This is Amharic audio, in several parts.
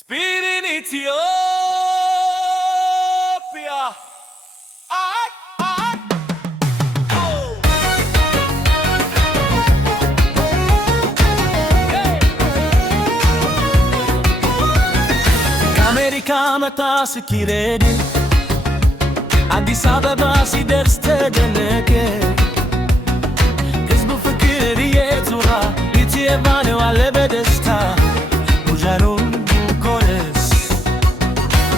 Speed in Ethiopia. Oh. ከአሜሪካ መጣ ስኪሬድ አዲስ አበባ ሲደርስ ተደነቀ። ሕዝቡ ፍቅር የቱራ ኢትዮጵያው አለ በደስታ ሙጃኑን ኮረስ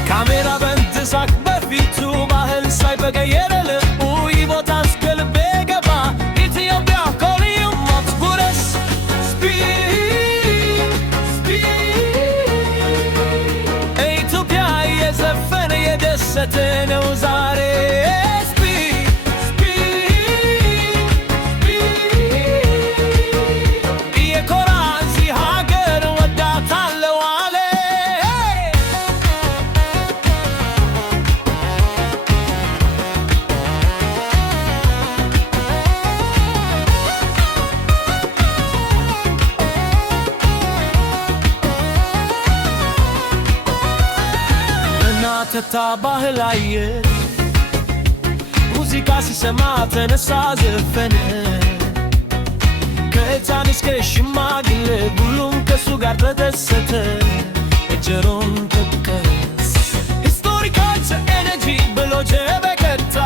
ካሜራ በንትሳቅ በፊቱ ባህል ሳይበቀየረ ልቡ ይቦታ እስከ ልቤ ገባ ኢትዮጵያ ኮሪው ሞት ጉረስ ኢትዮጵያ የዘፈነ የደሰተ ነው ዛሬ ተታ ባህል አየር ሙዚቃ ሲሰማ ተነሳ ዘፈነ። ከሕፃን እስከ ሽማግሌ ሁሉም ከሱ ጋር ተደሰተ። እጀሮን ተቀስ ሂስቶሪካል ኤነርጂ ብሎ ጀበከታ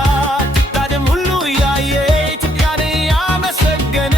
ታደም ሁሉ ያየ ኢትዮጵያን ያመሰገነ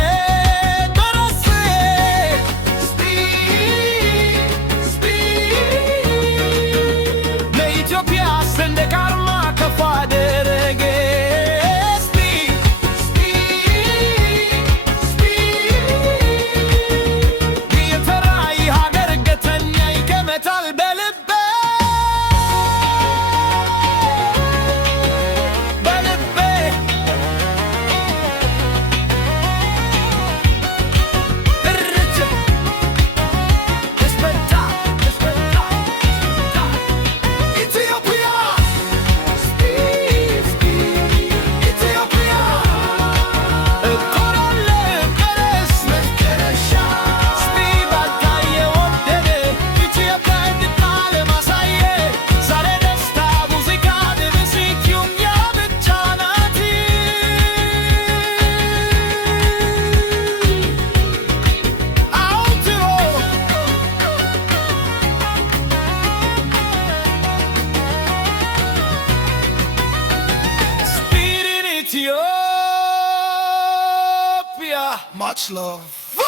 Ethiopia, much love.